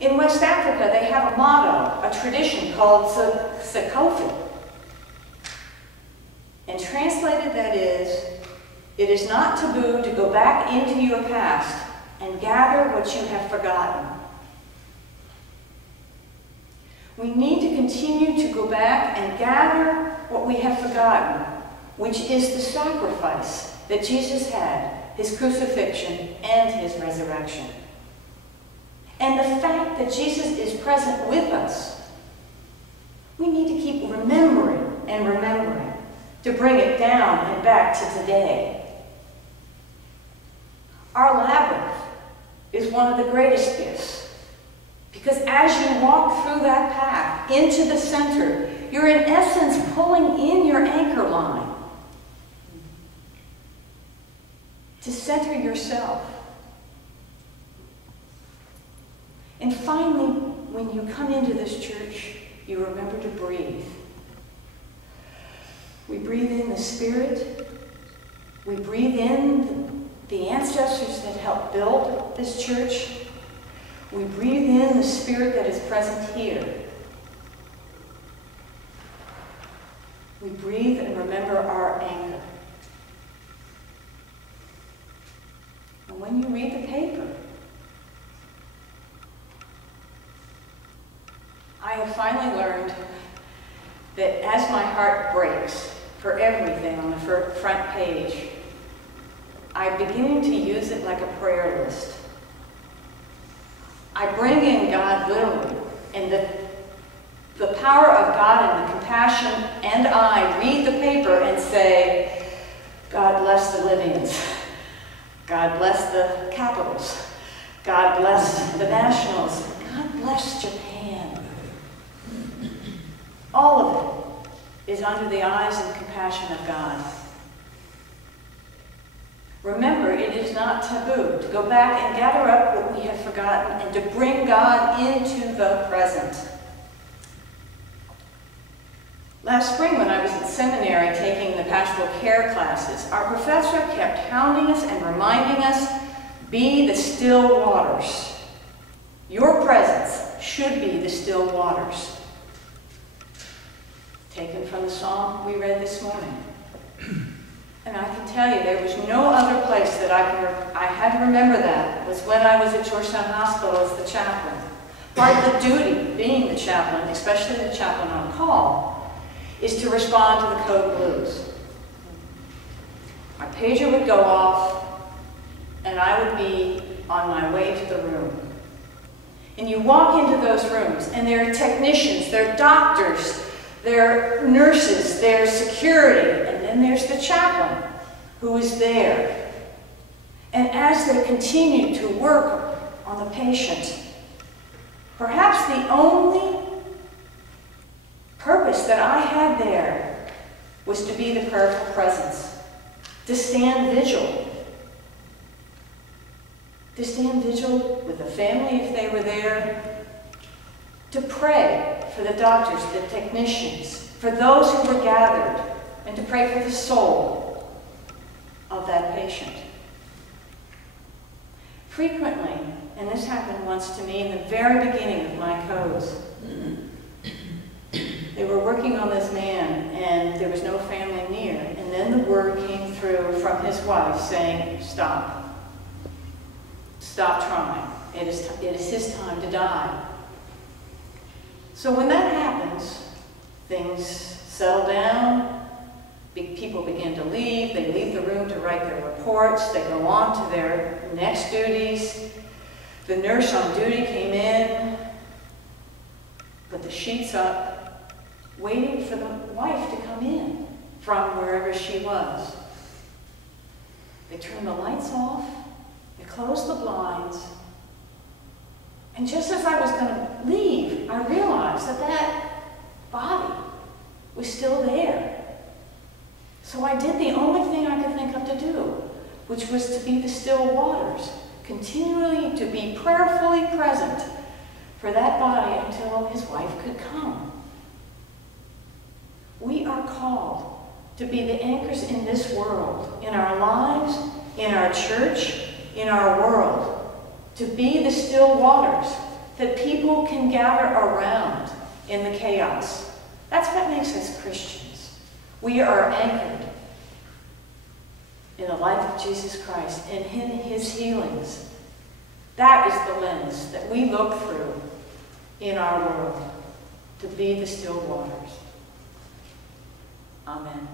In West Africa, they have a motto, a tradition called Sekofi. And translated, that is, it is not taboo to go back into your past and gather what you have forgotten. We need to continue to go back and gather what we have forgotten, which is the sacrifice that Jesus had, his crucifixion and his resurrection. And the fact that Jesus is present with us, we need to keep remembering and remembering to bring it down and back to today. Our labyrinth is one of the greatest gifts, because as you walk through that path into the center, you're in essence pulling in your anchor line to center yourself. And finally, when you come into this church, you remember to breathe. We breathe in the Spirit. We breathe in the ancestors that helped build this church. We breathe in the Spirit that is present here. We breathe and remember our anchor. And when you read the paper, I have finally learned that as my heart breaks for everything on the front page, I'm beginning to use it like a prayer list. I bring in God literally, and the power of God and the compassion, and I read the paper and say, God bless the Libyans. God bless the capitals. God bless the nationals. God bless Japan. All of it is under the eyes and compassion of God. Remember, it is not taboo to go back and gather up what we have forgotten and to bring God into the present. Last spring, when I was in seminary taking the pastoral care classes, our professor kept hounding us and reminding us, be the still waters. Your presence should be the still waters. Taken from the psalm we read this morning. And I can tell you, there was no other place that I had to remember that was when I was at Georgetown Hospital as the chaplain. Part of the duty, being the chaplain, especially the chaplain on call, is to respond to the code blues. My pager would go off, and I would be on my way to the room. And you walk into those rooms, and there are technicians, there are doctors, there are nurses, there's security, and then there's the chaplain who is there. And as they continue to work on the patient, perhaps the only purpose that I had there was to be the prayerful presence, to stand vigil. To stand vigil with the family if they were there, to pray for the doctors, the technicians, for those who were gathered, and to pray for the soul of that patient. Frequently, and this happened once to me in the very beginning of my codes, they were working on this man, and there was no family near, and then the word came through from his wife saying, stop. Stop trying. It is his time to die. So when that happens, things settle down, people begin to leave, they leave the room to write their reports, they go on to their next duties. The nurse on duty came in, put the sheets up, waiting for the wife to come in from wherever she was. They turned the lights off, they closed the blinds, and just as I was going to leave, I realized that that body was still there. So I did the only thing I could think of to do, which was to be the still waters, continually to be prayerfully present for that body until his wife could come. We are called to be the anchors in this world, in our lives, in our church, in our world, to be the still waters that people can gather around in the chaos. That's what makes us Christians. We are anchored in the life of Jesus Christ and in his healings. That is the lens that we look through in our world, to be the still waters. Amen.